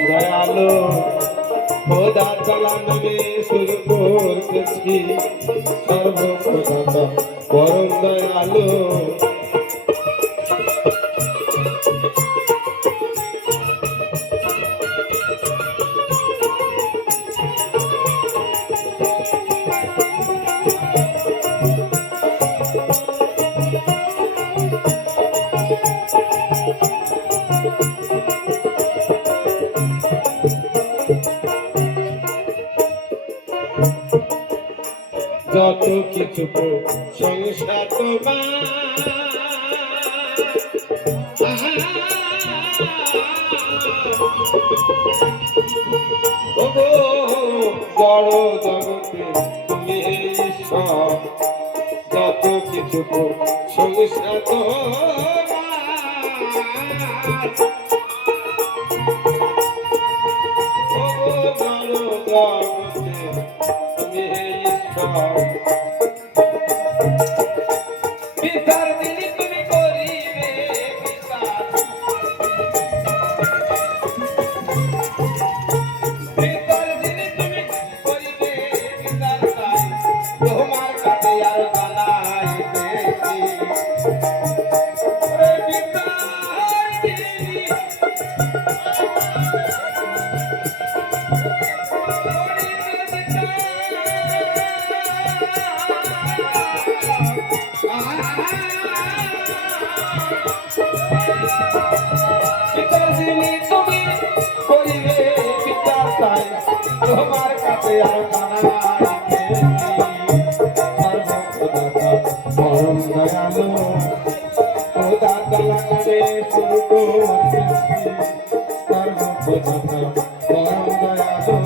দয়ালো খোদা তালা নামে শুরু করতেছি সর্বপ্রথম পরম দয়ালো যত কিছু সংসার বড় জগতে তুমি ঈশ্বর যত কিছু সংসার বড় জগতে তুমি ঈশ্বর বিচার দিলি তুমি করিবে বিচার দিলি তুমি করিবে বিচার তাই তোমার কাছে আর বানাইতেছি বিচার দিলি তুমি করিবে বিচার চাই তোমার কাছে আর পরম দয়ালু খোদা তালা করে শুরু করতেছি সর্বপ্রথম পরম দয়ালু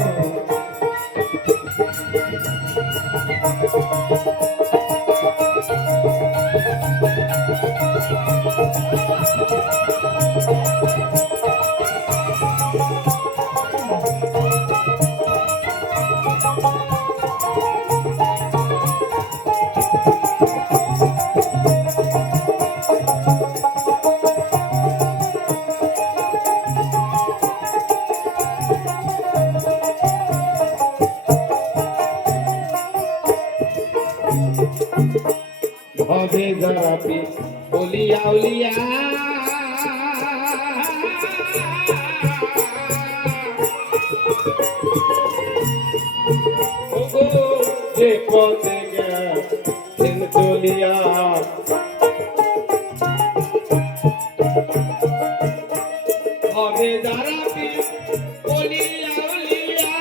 ভবে জরাপি বলিয়া উলিয়া যে পথে গেছেন চলিয়া ভবে জরাপি বলিয়া উলিয়া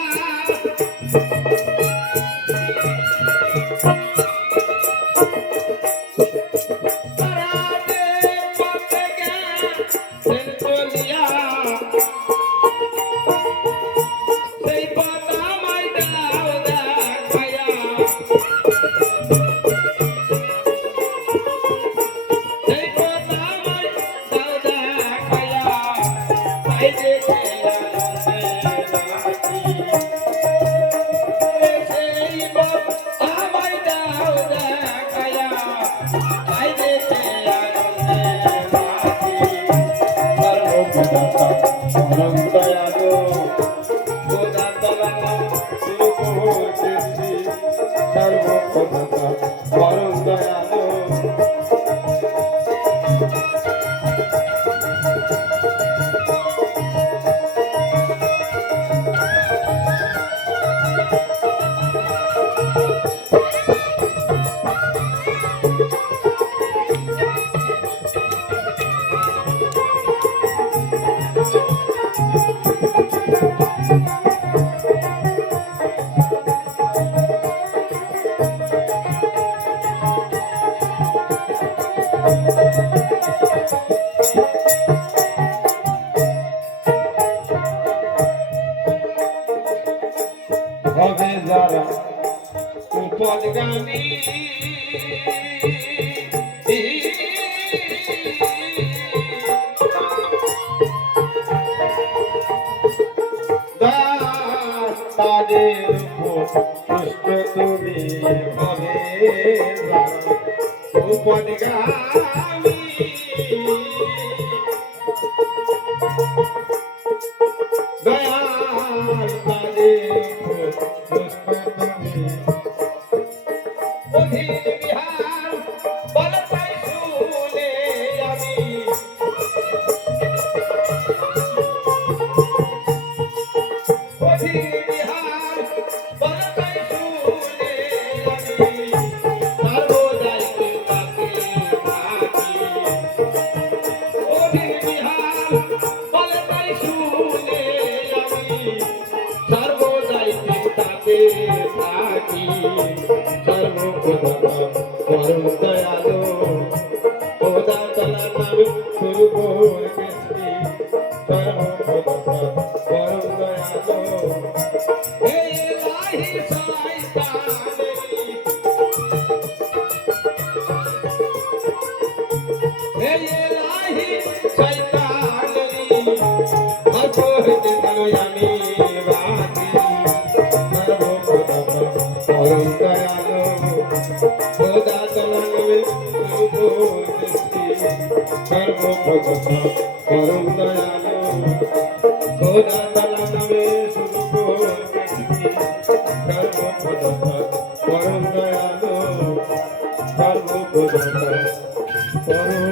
হবে যারা উপদগামী তাদের উপর পুষ্ট তুমি হবে উপদগামী দয়াল তাদের উপর পুষ্ট তুমি অধীর বিহার বলতাই শুনে আমি অধীর বিহার বলতাই শুনে আমি সর্বদাই তাকে থাকি অধীর বিহার বলতাই শুনে আমি সর্বদাই তাকে থাকি সর্বপ্রথম পরম দয়ালু খোদা তাআলা নামে শুরু করেছি সর্বপ্রথম পরম দয়ালু হে ইলাহি শয়তানি হে ইলাহি শয়তানি অপহৃত আমি বাকি সর্বপ্রথম পরম দয়ালু খোদা তাআলা নামে শুরু করেছি সর্বপ্রথম পরম দয়ালু খোদা তাআলা নামে শুরু করেছি সর্বপ্রথম পরম দয়ালু সর্বপ্রথম পরম